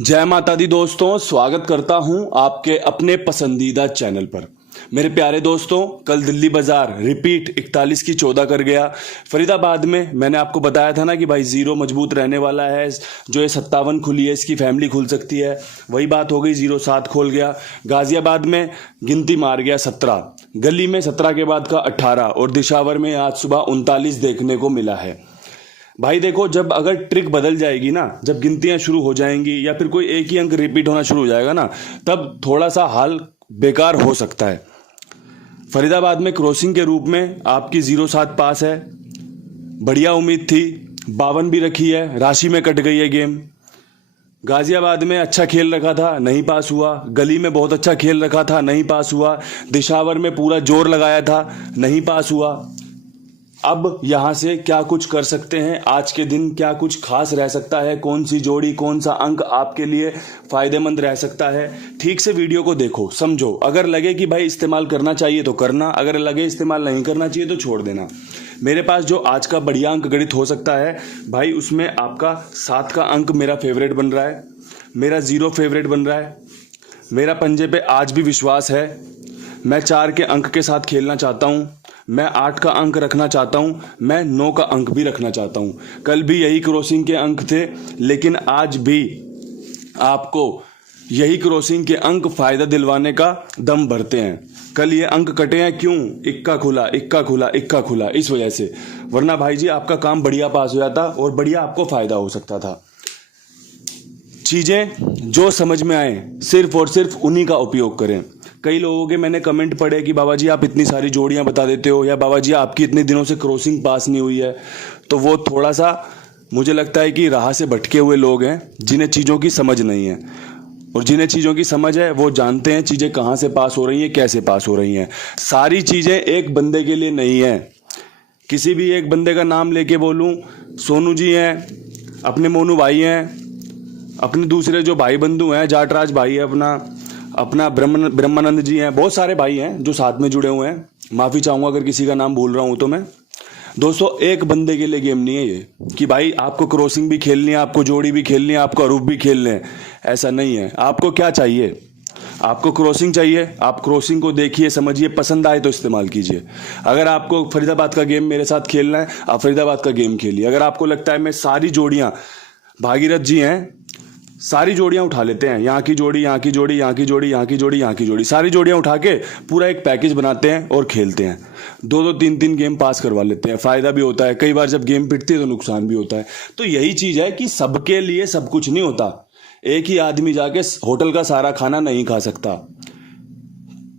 जय माता दी दोस्तों, स्वागत करता हूं आपके अपने पसंदीदा चैनल पर। मेरे प्यारे दोस्तों, कल दिल्ली बाजार रिपीट 41 की 14 कर गया। फरीदाबाद में मैंने आपको बताया था ना कि भाई जीरो मजबूत रहने वाला है, जो ये 57 खुली है इसकी फैमिली खुल सकती है। वही बात हो गई, 07 खोल गया। गाजियाबाद में गिनती मार गया 17, गली में 17 के बाद का 18 और दिशावर में आज सुबह 39 देखने को मिला है। भाई देखो, जब अगर ट्रिक बदल जाएगी ना, जब गिनतियां शुरू हो जाएंगी या फिर कोई एक ही अंक रिपीट होना शुरू हो जाएगा ना, तब थोड़ा सा हाल बेकार हो सकता है। फरीदाबाद में क्रॉसिंग के रूप में आपकी 07 पास है, बढ़िया उम्मीद थी। 52 भी रखी है, राशि में कट गई है गेम। गाजियाबाद में अच्छा खेल रखा था, नहीं पास हुआ। गली में बहुत अच्छा खेल रखा था, नहीं पास हुआ। दिशावर में पूरा जोर लगाया था, नहीं पास हुआ। अब यहां से क्या कुछ कर सकते हैं, आज के दिन क्या कुछ खास रह सकता है, कौन सी जोड़ी, कौन सा अंक आपके लिए फायदेमंद रह सकता है। ठीक से वीडियो को देखो, समझो। अगर लगे कि भाई इस्तेमाल करना चाहिए तो करना, अगर लगे इस्तेमाल नहीं करना चाहिए तो छोड़ देना। मेरे पास जो आज का बढ़िया अंक गणित हो सकता है भाई, उसमें आपका 7 का अंक मेरा फेवरेट बन रहा है, मेरा 0 फेवरेट बन रहा है। मेरा पंजे पे आज भी विश्वास है। मैं 4 के अंक के साथ खेलना चाहता हूं, मैं 8 का अंक रखना चाहता हूं, मैं 9 का अंक भी रखना चाहता हूं। कल भी यही क्रॉसिंग के अंक थे, लेकिन आज भी आपको यही क्रॉसिंग के अंक फायदा दिलवाने का दम भरते हैं। कल ये अंक कटे हैं क्यों? इक्का खुला, इक्का खुला, इक्का खुला, इस वजह से। वरना भाई जी आपका काम बढ़िया पास हो जाता और बढ़िया आपको फायदा हो सकता था। चीजें जो समझ में आए सिर्फ और सिर्फ उन्हीं का उपयोग करें। कई लोगों के मैंने कमेंट पढ़े कि बाबा जी आप इतनी सारी जोड़ियां बता देते हो, या बाबा जी आपकी इतने दिनों से क्रॉसिंग पास नहीं हुई है। तो वो थोड़ा सा मुझे लगता है कि राह से भटके हुए लोग हैं, जिन्हें चीज़ों की समझ नहीं है। और जिन्हें चीज़ों की समझ है वो जानते हैं चीज़ें कहाँ से पास हो रही हैं, कैसे पास हो रही हैं। सारी चीज़ें एक बंदे के लिए नहीं है। किसी भी एक बंदे का नाम लेके बोलूँ, सोनू जी हैं, अपने मोनू भाई हैं, अपने दूसरे जो भाई बंधु हैं, जाटराज भाई है अपना ब्रह्मानंद जी हैं, बहुत सारे भाई हैं जो साथ में जुड़े हुए हैं। माफ़ी चाहूँगा अगर किसी का नाम भूल रहा हूँ तो मैं। दोस्तों, एक बंदे के लिए गेम नहीं है ये कि भाई आपको क्रॉसिंग भी खेलनी है, आपको जोड़ी भी खेलनी है, आपको अरूप भी खेलने हैं। ऐसा नहीं है। आपको क्या चाहिए? आपको क्रॉसिंग चाहिए, आप क्रॉसिंग को देखिए, समझिए, पसंद आए तो इस्तेमाल कीजिए। अगर आपको फरीदाबाद का गेम मेरे साथ खेलना है, आप फरीदाबाद का गेम खेलिए। अगर आपको लगता है मैं सारी जोड़ियाँ, भागीरथ जी हैं, सारी जोड़ियां उठा लेते हैं, यहाँ की जोड़ी, यहाँ की जोड़ी, यहाँ की जोड़ी, यहाँ की जोड़ी, यहाँ की जोड़ी, सारी जोड़ियां उठा के पूरा एक पैकेज बनाते हैं और खेलते हैं। 2-2, 3-3 गेम पास करवा लेते हैं। फायदा भी होता है, कई बार जब गेम पिटती है तो नुकसान भी होता है। तो यही चीज है कि सबके लिए सब कुछ नहीं होता। एक ही आदमी जाके होटल का सारा खाना नहीं खा सकता।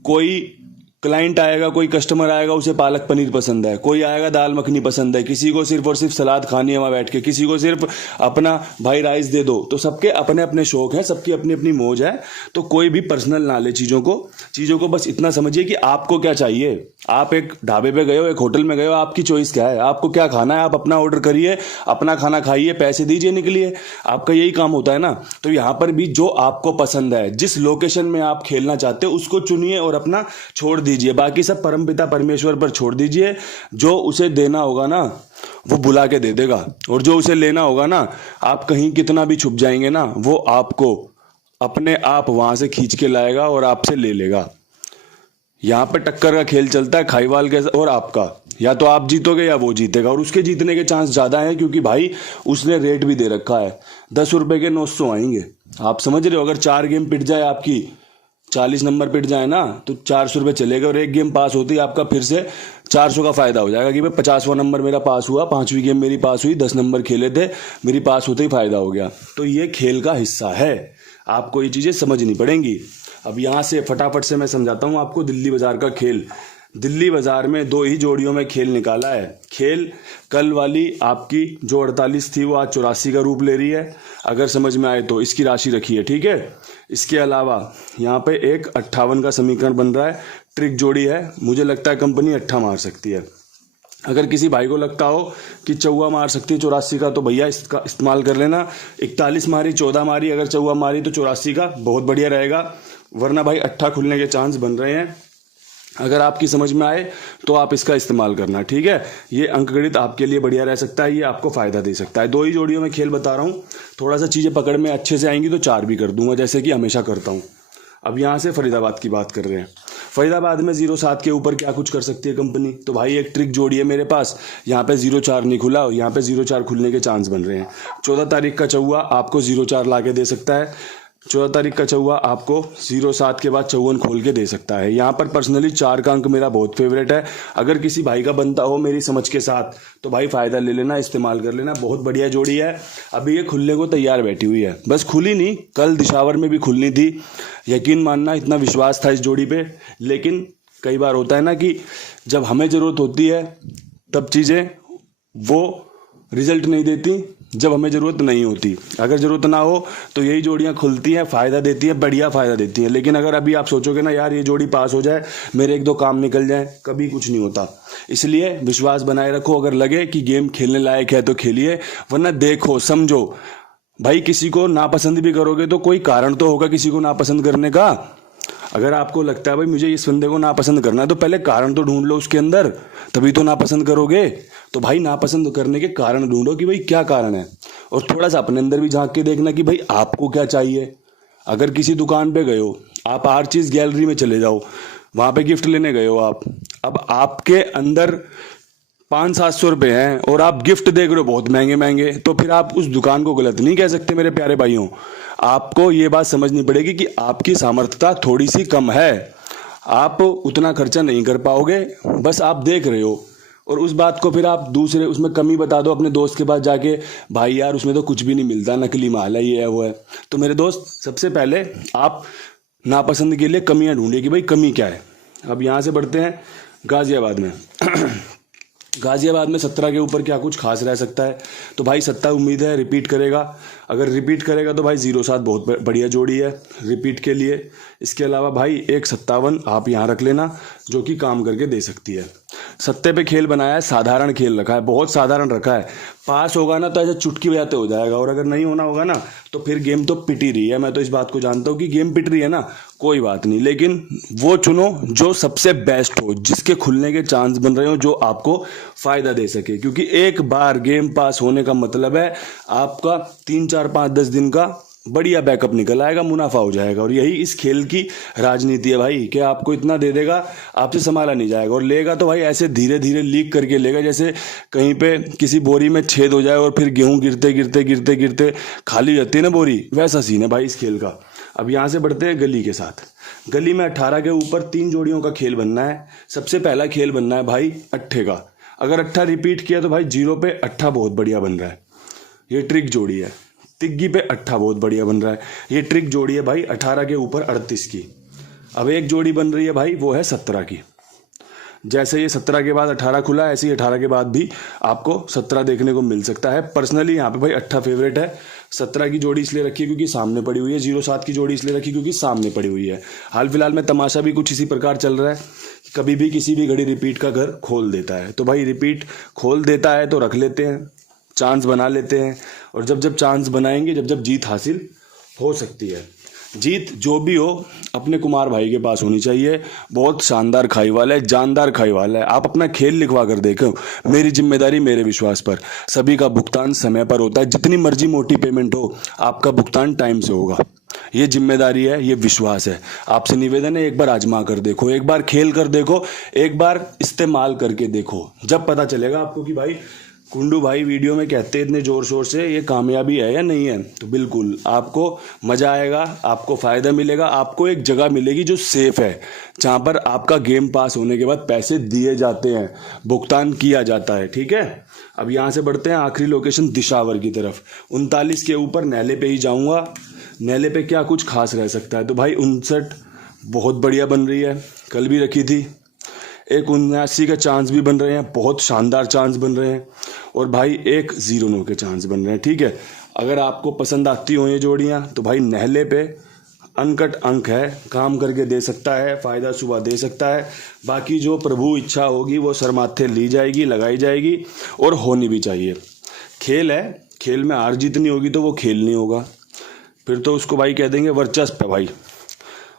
कोई क्लाइंट आएगा, कोई कस्टमर आएगा, उसे पालक पनीर पसंद है, कोई आएगा दाल मखनी पसंद है, किसी को सिर्फ और सिर्फ सलाद खानी है वहाँ बैठ के, किसी को सिर्फ अपना भाई राइस दे दो। तो सबके अपने अपने शौक हैं, सबकी अपनी अपनी मौज है। तो कोई भी पर्सनल ना ले चीज़ों को बस इतना समझिए कि आपको क्या चाहिए। आप एक ढाबे पे गए हो, एक होटल में गए हो, आपकी चॉइस क्या है, आपको क्या खाना है, आप अपना ऑर्डर करिए, अपना खाना खाइए, पैसे दीजिए, निकलिए। आपका यही काम होता है ना। तो यहाँ पर भी जो आपको पसंद है, जिस लोकेशन में आप खेलना चाहते हो उसको चुनिए और अपना छोड़ दीजिए। बाकी सब परमपिता परमेश्वर पर छोड़ दीजिए। जो उसे देना होगा ना वो बुला के दे देगा, और जो उसे लेना होगा ना, आप कहीं कितना भी छुप जाएंगे ना, वो आपको अपने आप वहां से खींच के लाएगा और आपसे ले लेगा। यहाँ पे टक्कर का खेल चलता है, खाईवाल के और आपका। या तो आप जीतोगे या वो जीतेगा, और उसके जीतने के चांस ज्यादा है क्योंकि भाई उसने रेट भी दे रखा है। 10 रुपए के 900 आएंगे। आप समझ रहे हो? अगर 4 गेम पिट जाए, आपकी 40 नंबर पिट जाए ना, तो 400 रुपये चलेगा, और एक गेम पास होती है आपका फिर से 400 का फायदा हो जाएगा कि भाई 50वां नंबर मेरा पास हुआ, 5वीं गेम मेरी पास हुई, 10 नंबर खेले थे, मेरी पास होते ही फायदा हो गया। तो ये खेल का हिस्सा है, आपको ये चीजें समझनी पड़ेंगी। अब यहाँ से फटाफट से मैं समझाता हूँ आपको दिल्ली बाजार का खेल। दिल्ली बाजार में 2 ही जोड़ियों में खेल निकाला है। खेल कल वाली आपकी जो 48 थी वो आज 84 का रूप ले रही है। अगर समझ में आए तो इसकी राशि रखिए, ठीक है। इसके अलावा यहाँ पे एक 58 का समीकरण बन रहा है, ट्रिक जोड़ी है। मुझे लगता है कंपनी 8 मार सकती है। अगर किसी भाई को लगता हो कि चौवा मार सकती है 84 का, तो भैया इसका इस्तेमाल कर लेना। 41 मारी, 14 मारी, अगर चौवा मारी तो 84 का बहुत बढ़िया रहेगा। वरना भाई 8 खुलने के चांस बन रहे हैं। अगर आपकी समझ में आए तो आप इसका इस्तेमाल करना, ठीक है। ये अंकगणित आपके लिए बढ़िया रह सकता है, ये आपको फायदा दे सकता है। 2 ही जोड़ियों में खेल बता रहा हूँ, थोड़ा सा चीज़ें पकड़ में अच्छे से आएंगी तो 4 भी कर दूंगा, जैसे कि हमेशा करता हूँ। अब यहाँ से फरीदाबाद की बात कर रहे हैं। फरीदाबाद में 07 के ऊपर क्या कुछ कर सकती है कंपनी, तो भाई एक ट्रिक जोड़ी है मेरे पास। यहाँ पे 04 नहीं खुला, यहाँ पे 04 खुलने के चांस बन रहे हैं। 14 तारीख का चौवा आपको 04 ला के दे सकता है। 14 तारीख का चौवा आपको 07 के बाद 54 खोल के दे सकता है। यहाँ पर पर्सनली 4 का अंक मेरा बहुत फेवरेट है। अगर किसी भाई का बनता हो मेरी समझ के साथ तो भाई फ़ायदा ले लेना, इस्तेमाल कर लेना। बहुत बढ़िया जोड़ी है, अभी ये खुलने को तैयार बैठी हुई है। बस खुली नहीं, कल दिशावर में भी खुलनी थी। यकीन मानना, इतना विश्वास था इस जोड़ी पे। लेकिन कई बार होता है ना कि जब हमें ज़रूरत होती है तब चीज़ें वो रिजल्ट नहीं देती जब हमें ज़रूरत नहीं होती। अगर ज़रूरत ना हो तो यही जोड़ियाँ खुलती हैं, फ़ायदा देती हैं, बढ़िया फ़ायदा देती हैं। लेकिन अगर अभी आप सोचोगे ना यार ये जोड़ी पास हो जाए, मेरे 1-2 काम निकल जाए, कभी कुछ नहीं होता। इसलिए विश्वास बनाए रखो। अगर लगे कि गेम खेलने लायक है तो खेलिए, वरना देखो समझो। भाई किसी को नापसंद भी करोगे तो कोई कारण तो होगा किसी को नापसंद करने का। अगर आपको लगता है भाई मुझे इस बंदे को नापसंद करना है तो पहले कारण तो ढूंढ लो उसके अंदर, तभी तो नापसंद करोगे। तो भाई नापसंद करने के कारण ढूंढो कि भाई क्या कारण है, और थोड़ा सा अपने अंदर भी झांक के देखना कि भाई आपको क्या चाहिए। अगर किसी दुकान पे गए हो, आप हर चीज़ गैलरी में चले जाओ, वहाँ पे गिफ्ट लेने गए हो आप, अब आपके अंदर 500-700 रुपये हैं और आप गिफ्ट देख रहे हो बहुत महंगे महंगे, तो फिर आप उस दुकान को गलत नहीं कह सकते मेरे प्यारे भाइयों। आपको ये बात समझनी पड़ेगी कि आपकी सामर्थ्यता थोड़ी सी कम है, आप उतना खर्चा नहीं कर पाओगे, बस आप देख रहे हो। और उस बात को फिर आप दूसरे उसमें कमी बता दो अपने दोस्त के पास जाके, भाई यार उसमें तो कुछ भी नहीं मिलता, नकली माल है, ये है वो है। तो मेरे दोस्त सबसे पहले आप नापसंद के लिए कमियां ढूंढिए कि भाई कमी क्या है। अब यहाँ से बढ़ते हैं गाजियाबाद में। गाजियाबाद में 17 के ऊपर क्या कुछ खास रह सकता है, तो भाई 17 उम्मीद है रिपीट करेगा। अगर रिपीट करेगा तो भाई 07 बहुत बढ़िया जोड़ी है रिपीट के लिए। इसके अलावा भाई 157 आप यहाँ रख लेना, जो कि काम करके दे सकती है। 7 पे खेल बनाया है, साधारण खेल रखा है, बहुत साधारण रखा है। पास होगा ना तो ऐसे चुटकी बजाते हो जाएगा, और अगर नहीं होना होगा ना तो फिर गेम तो पिट ही रही है। मैं तो इस बात को जानता हूँ कि गेम पिट रही है ना, कोई बात नहीं, लेकिन वो चुनो जो सबसे बेस्ट हो, जिसके खुलने के चांस बन रहे हो, जो आपको फायदा दे सके। क्योंकि एक बार गेम पास होने का मतलब है आपका 3, 4, 5, 10 दिन का बढ़िया बैकअप निकल आएगा, मुनाफा हो जाएगा। और यही इस खेल की राजनीति है भाई, कि आपको इतना दे देगा, आपसे संभाला नहीं जाएगा, और लेगा तो भाई ऐसे धीरे धीरे लीक करके लेगा, जैसे कहीं पे किसी बोरी में छेद हो जाए और फिर गेहूं गिरते गिरते गिरते गिरते खाली रहती है ना बोरी, वैसा सीन है भाई इस खेल का। अब यहाँ से बढ़ते हैं गली के साथ। गली में 18 के ऊपर 3 जोड़ियों का खेल बनना है। सबसे पहला खेल बनना है भाई अट्ठे का। अगर अट्ठा रिपीट किया तो भाई 0 पे अट्ठा बहुत बढ़िया बन रहा है, ये ट्रिक जोड़ी है। तिग्गी पे अट्ठा बहुत बढ़िया बन रहा है, ये ट्रिक जोड़ी है भाई 18 के ऊपर 38 की। अब एक जोड़ी बन रही है भाई, वो है 17 की। जैसे ये 17 के बाद 18 खुला, ऐसे ही 18 के बाद भी आपको 17 देखने को मिल सकता है। पर्सनली यहाँ पे भाई 18 फेवरेट है। 17 की जोड़ी इसलिए रखी है क्योंकि सामने पड़ी हुई है। 07 की जोड़ी इसलिए रखी क्योंकि सामने पड़ी हुई है। हाल फिलहाल में तमाशा भी कुछ इसी प्रकार चल रहा है, कभी भी किसी भी घड़ी रिपीट का घर खोल देता है। तो भाई रिपीट खोल देता है तो रख लेते हैं, चांस बना लेते हैं, और जब जब चांस बनाएंगे, जब जब जीत हासिल हो सकती है। जीत जो भी हो अपने कुमार भाई के पास होनी चाहिए। बहुत शानदार खाई वाला है, जानदार खाई वाला है। आप अपना खेल लिखवा कर देखो, मेरी जिम्मेदारी मेरे विश्वास पर। सभी का भुगतान समय पर होता है, जितनी मर्जी मोटी पेमेंट हो आपका भुगतान टाइम से होगा। ये जिम्मेदारी है, ये विश्वास है। आपसे निवेदन है, एक बार आजमा कर देखो, एक बार खेल कर देखो, एक बार इस्तेमाल करके देखो, जब पता चलेगा आपको कि भाई कुंडू भाई वीडियो में कहते हैं इतने जोर शोर से, ये कामयाबी है या नहीं है। तो बिल्कुल आपको मज़ा आएगा, आपको फ़ायदा मिलेगा, आपको एक जगह मिलेगी जो सेफ है, जहाँ पर आपका गेम पास होने के बाद पैसे दिए जाते हैं, भुगतान किया जाता है। ठीक है, अब यहाँ से बढ़ते हैं आखिरी लोकेशन दिशावर की तरफ। 39 के ऊपर नैले पे ही जाऊँगा। नैले पे क्या कुछ खास रह सकता है, तो भाई 59 बहुत बढ़िया बन रही है, कल भी रखी थी। एक 79 का चांस भी बन रहे हैं, बहुत शानदार चांस बन रहे हैं, और भाई एक 09 के चांस बन रहे हैं। ठीक है, अगर आपको पसंद आती हो ये जोड़ियाँ तो भाई नहले पे अनकट अंक है, काम करके दे सकता है, फ़ायदा सुबह दे सकता है। बाकी जो प्रभु इच्छा होगी वो सरमाथे ली जाएगी, लगाई जाएगी, और होनी भी चाहिए। खेल है, खेल में हार जीत नहीं होगी तो वो खेल नहीं होगा, फिर तो उसको भाई कह देंगे वर्चस्व है भाई।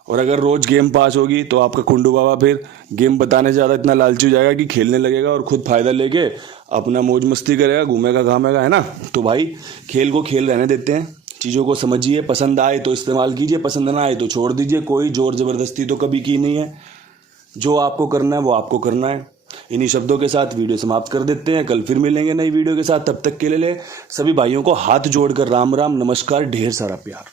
और अगर रोज गेम पास होगी तो आपका कुंडू बाबा फिर गेम बताने से ज़्यादा इतना लालची हो जाएगा कि खेलने लगेगा और खुद फायदा लेके अपना मौज मस्ती करेगा, घूमेगा घामेगा, है ना। तो भाई खेल को खेल रहने देते हैं, चीज़ों को समझिए, पसंद आए तो इस्तेमाल कीजिए, पसंद ना आए तो छोड़ दीजिए। कोई जोर ज़बरदस्ती तो कभी की नहीं है, जो आपको करना है वो आपको करना है। इन्हीं शब्दों के साथ वीडियो समाप्त कर देते हैं, कल फिर मिलेंगे नई वीडियो के साथ। तब तक के लिए सभी भाइयों को हाथ जोड़कर राम राम, नमस्कार, ढेर सारा प्यार।